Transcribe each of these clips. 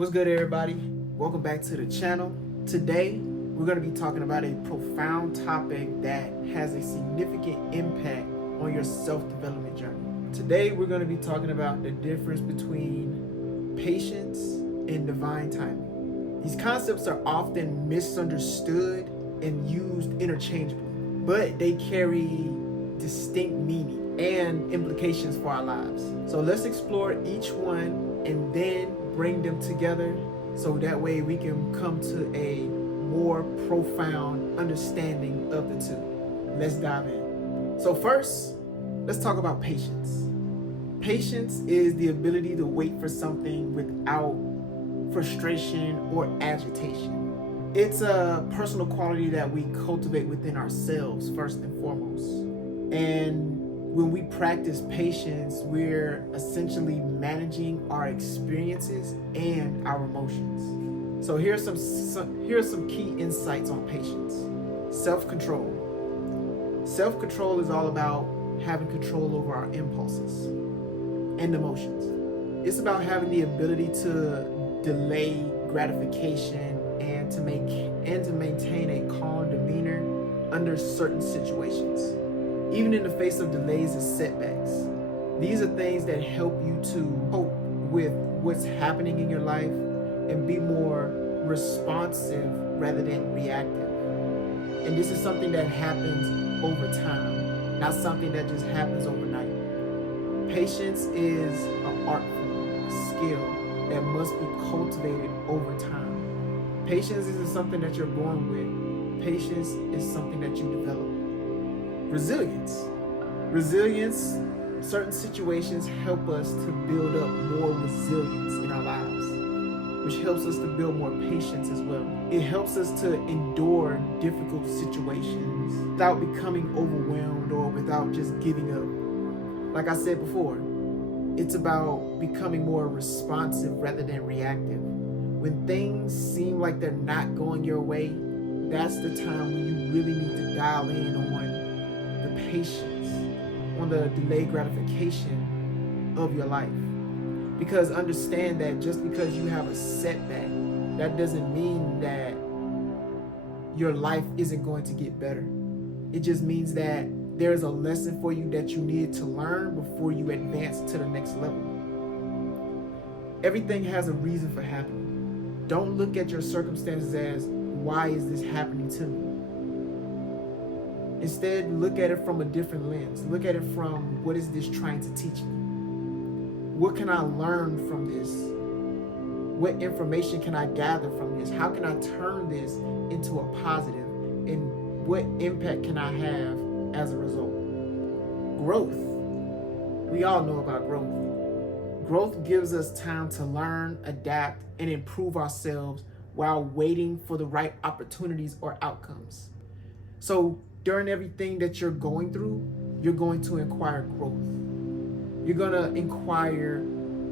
What's good, everybody? Welcome back to the channel. Today, we're going to be talking about a profound topic that has a significant impact on your self-development journey. Today, we're going to be talking about the difference between patience and divine timing. These concepts are often misunderstood and used interchangeably, but they carry distinct meaning and implications for our lives. So let's explore each one and then bring them together so that way we can come to a more profound understanding of the two. Let's dive in. So first, let's talk about patience. Patience is the ability to wait for something without frustration or agitation. It's a personal quality that we cultivate within ourselves first and foremost. And when we practice patience, we're essentially managing our experiences and our emotions. So here are some key insights on patience. Self-control. Self-control is all about having control over our impulses and emotions. It's about having the ability to delay gratification and to maintain a calm demeanor under certain situations, even in the face of delays and setbacks. These are things that help you to cope with what's happening in your life and be more responsive rather than reactive. And this is something that happens over time, not something that just happens overnight. Patience is an art form, a skill that must be cultivated over time. Patience isn't something that you're born with. Patience is something that you develop. Resilience, certain situations help us to build up more resilience in our lives, which helps us to build more patience as well. It helps us to endure difficult situations without becoming overwhelmed or without just giving up. Like I said before, it's about becoming more responsive rather than reactive. When things seem like they're not going your way, that's the time when you really need to dial in on the patience, on the delayed gratification of your life. Because understand that just because you have a setback, that doesn't mean that your life isn't going to get better. It just means that there's a lesson for you that you need to learn before you advance to the next level. Everything has a reason for happening. Don't look at your circumstances as, why is this happening to me? Instead, look at it from a different lens. Look at it from, what is this trying to teach me? What can I learn from this? What information can I gather from this? How can I turn this into a positive? And what impact can I have as a result? Growth. We all know about growth. Growth gives us time to learn, adapt, and improve ourselves while waiting for the right opportunities or outcomes. So during everything that you're going through, you're going to acquire growth. You're going to acquire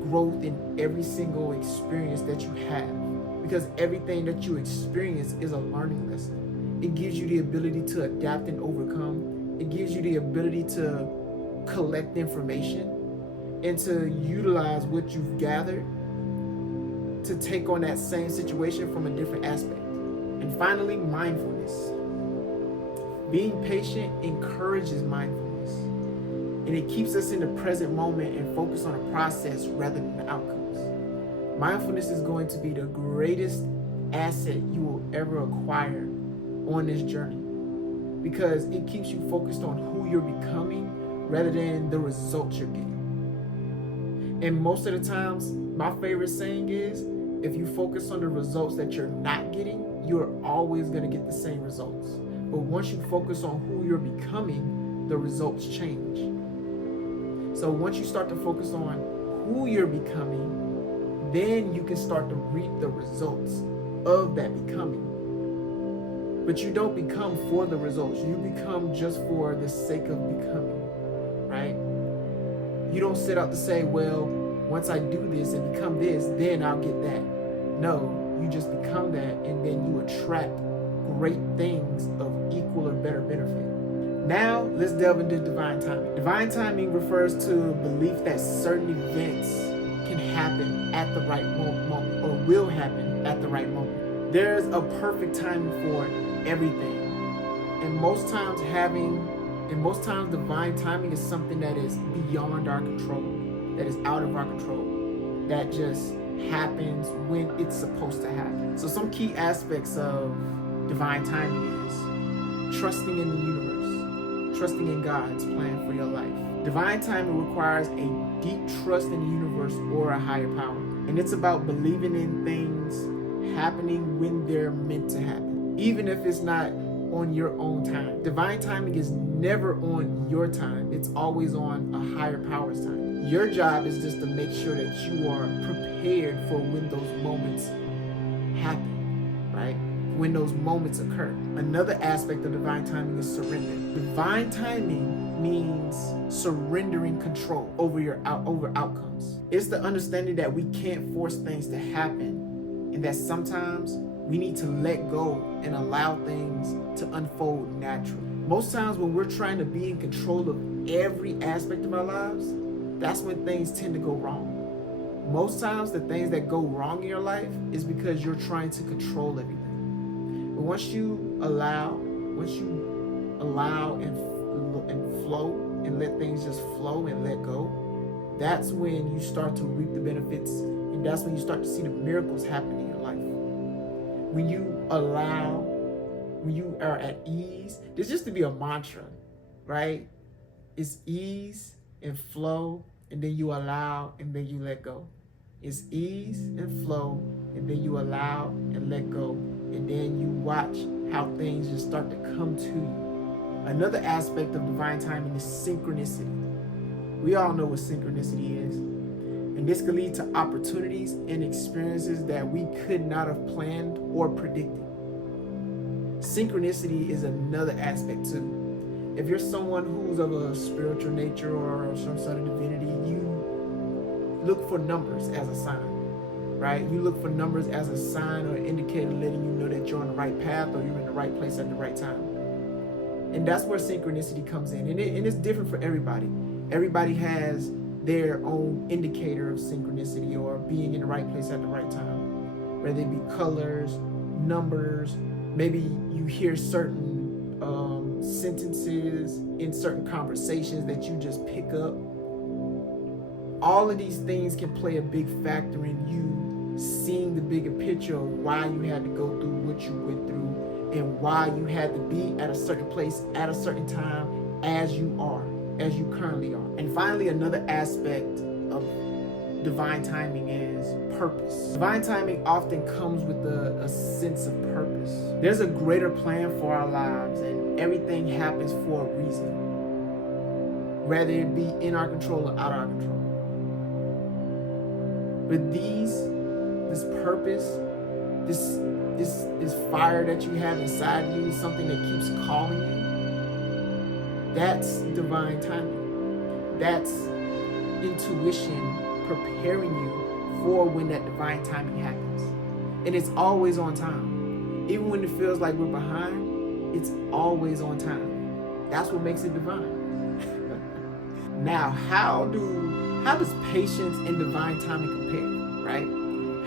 growth in every single experience that you have, because everything that you experience is a learning lesson. It gives you the ability to adapt and overcome. It gives you the ability to collect information and to utilize what you've gathered to take on that same situation from a different aspect. And finally, mindfulness. Being patient encourages mindfulness, and it keeps us in the present moment and focus on the process rather than the outcomes. Mindfulness is going to be the greatest asset you will ever acquire on this journey, because it keeps you focused on who you're becoming rather than the results you're getting. And most of the times, my favorite saying is, if you focus on the results that you're not getting, you're always going to get the same results. But once you focus on who you're becoming, the results change. So once you start to focus on who you're becoming, then you can start to reap the results of that becoming. But you don't become for the results. You become just for the sake of becoming, right? You don't set out to say, well, once I do this and become this, then I'll get that. No, you just become that, and then you attract great things of equal or better benefit. Now, let's delve into divine timing. Divine timing refers to belief that certain events can happen at the right moment or will happen at the right moment. There's a perfect timing for everything. And most times divine timing is something that is beyond our control, that is out of our control, that just happens when it's supposed to happen. So some key aspects of divine timing is trusting in the universe, trusting in God's plan for your life. Divine timing requires a deep trust in the universe or a higher power. And it's about believing in things happening when they're meant to happen, even if it's not on your own time. Divine timing is never on your time. It's always on a higher power's time. Your job is just to make sure that you are prepared for when those moments happen, right? When those moments occur. Another aspect of divine timing is surrender. Divine timing means surrendering control over outcomes. It's the understanding that we can't force things to happen, and that sometimes we need to let go and allow things to unfold naturally. Most times when we're trying to be in control of every aspect of our lives, that's when things tend to go wrong. Most times the things that go wrong in your life is because you're trying to control everything. But once you allow and flow and let things just flow and let go, that's when you start to reap the benefits, and that's when you start to see the miracles happen in your life. When you are at ease, there's just to be a mantra, right? It's ease and flow, and then you allow, and then you let go. It's ease and flow, and then you allow and let go, and then you watch how things just start to come to you. Another aspect of divine timing is synchronicity. We all know what synchronicity is. And this could lead to opportunities and experiences that we could not have planned or predicted. Synchronicity is another aspect too. If you're someone who's of a spiritual nature or of some sort of divinity, you look for numbers as a sign, right? You look for numbers as a sign or an indicator letting you know that you're on the right path or you're in the right place at the right time. And that's where synchronicity comes in. And it's different for everybody. Everybody has their own indicator of synchronicity or being in the right place at the right time. Whether it be colors, numbers, maybe you hear certain sentences in certain conversations that you just pick up. All of these things can play a big factor in you seeing the bigger picture of why you had to go through what you went through and why you had to be at a certain place at a certain time as you currently are. And finally, another aspect of divine timing is purpose. Divine timing often comes with a sense of purpose. There's a greater plan for our lives, and everything happens for a reason, whether it be in our control or out of our control. But this purpose, this fire that you have inside you, something that keeps calling you, that's divine timing. That's intuition preparing you for when that divine timing happens. And it's always on time. Even when it feels like we're behind, it's always on time. That's what makes it divine. Now, how does patience and divine timing compare, right?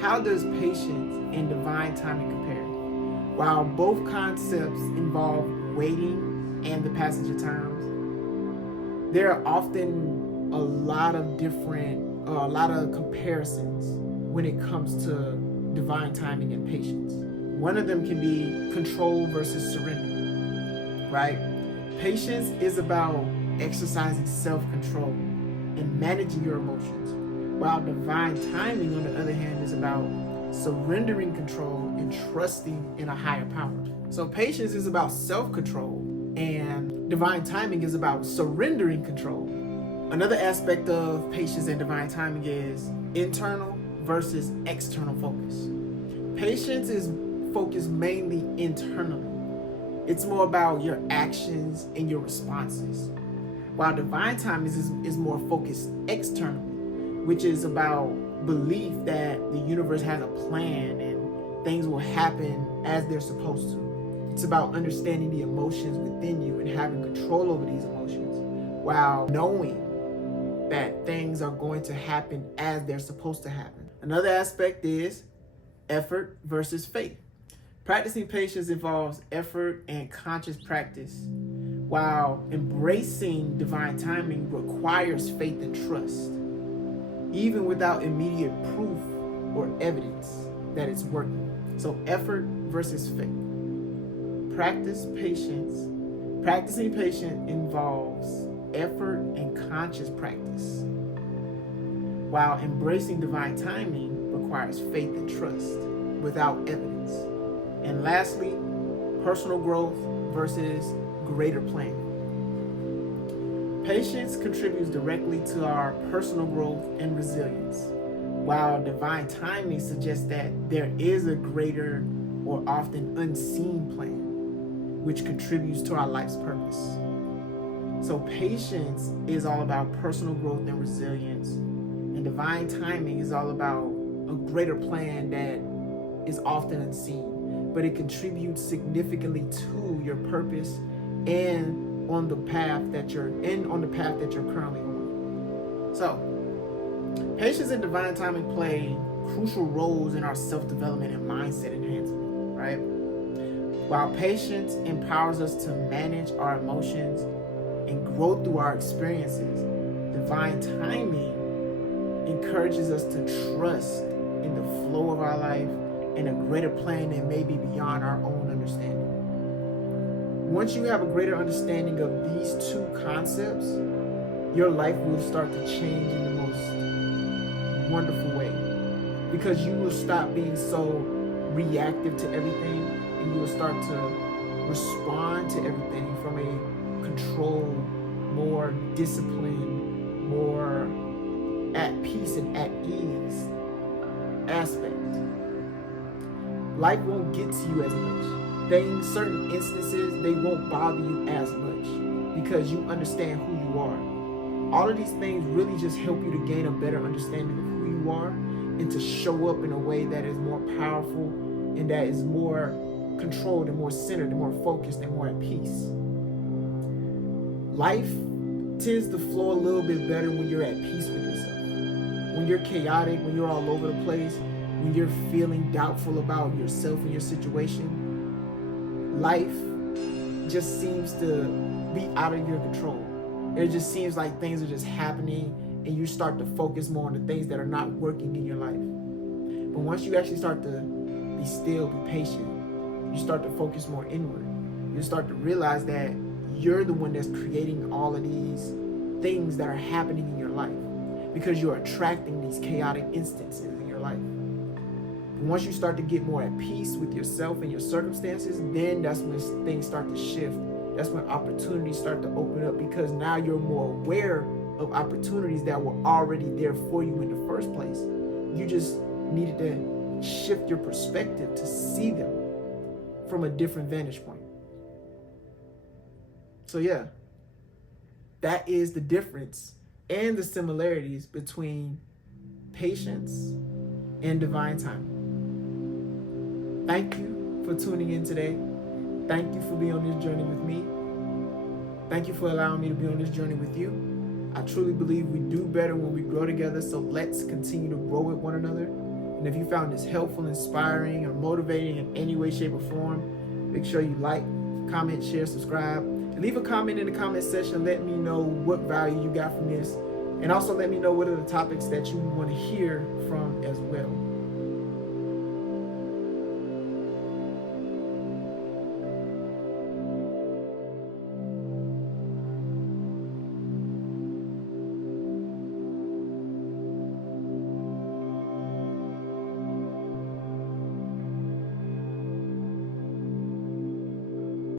How does patience and divine timing compare? While both concepts involve waiting and the passage of times, there are often a lot of comparisons when it comes to divine timing and patience. One of them can be control versus surrender, right? Patience is about exercising self-control and managing your emotions, while divine timing, on the other hand, is about surrendering control and trusting in a higher power. So patience is about self-control, and divine timing is about surrendering control. Another aspect of patience and divine timing is internal versus external focus. Patience is focused mainly internally. It's more about your actions and your responses, while divine timing is more focused externally, which is about belief that the universe has a plan and things will happen as they're supposed to. It's about understanding the emotions within you and having control over these emotions, while knowing that things are going to happen as they're supposed to happen. Another aspect is Effort versus faith. Practicing patience involves effort and conscious practice, while embracing divine timing requires faith and trust, even without immediate proof or evidence that it's working. So effort versus faith. Practicing patience involves effort and conscious practice, while embracing divine timing requires faith and trust without evidence. And lastly, personal growth versus greater plan. Patience contributes directly to our personal growth and resilience, while divine timing suggests that there is a greater or often unseen plan, which contributes to our life's purpose. So patience is all about personal growth and resilience, and divine timing is all about a greater plan that is often unseen, but it contributes significantly to your purpose and on the path that you're currently on. So, patience and divine timing play crucial roles in our self-development and mindset enhancement, right? While patience empowers us to manage our emotions and grow through our experiences, divine timing encourages us to trust in the flow of our life and a greater plan that may be beyond our own understanding. Once you have a greater understanding of these two concepts, your life will start to change in the most wonderful way, because you will stop being so reactive to everything, and you will start to respond to everything from a controlled, more disciplined, more at peace and at ease aspect. Life won't get to you as much. Certain instances, they won't bother you as much because you understand who you are. All of these things really just help you to gain a better understanding of who you are and to show up in a way that is more powerful and that is more controlled and more centered and more focused and more at peace. Life tends to flow a little bit better when you're at peace with yourself. When you're chaotic, when you're all over the place, when you're feeling doubtful about yourself and your situation, life just seems to be out of your control. It just seems like things are just happening and you start to focus more on the things that are not working in your life. But once you actually start to be still, be patient, you start to focus more inward. You start to realize that you're the one that's creating all of these things that are happening in your life because you're attracting these chaotic instances in your life. Once you start to get more at peace with yourself and your circumstances, then that's when things start to shift. That's when opportunities start to open up, because now you're more aware of opportunities that were already there for you in the first place. You just needed to shift your perspective to see them from a different vantage point. So yeah, that is the difference and the similarities between patience and divine timing. Thank you for tuning in today. Thank you for being on this journey with me. Thank you for allowing me to be on this journey with you. I truly believe we do better when we grow together, so let's continue to grow with one another. And if you found this helpful, inspiring, or motivating in any way, shape, or form, make sure you like, comment, share, subscribe, and leave a comment in the comment section. Let me know what value you got from this. And also let me know what are the topics that you want to hear from as well.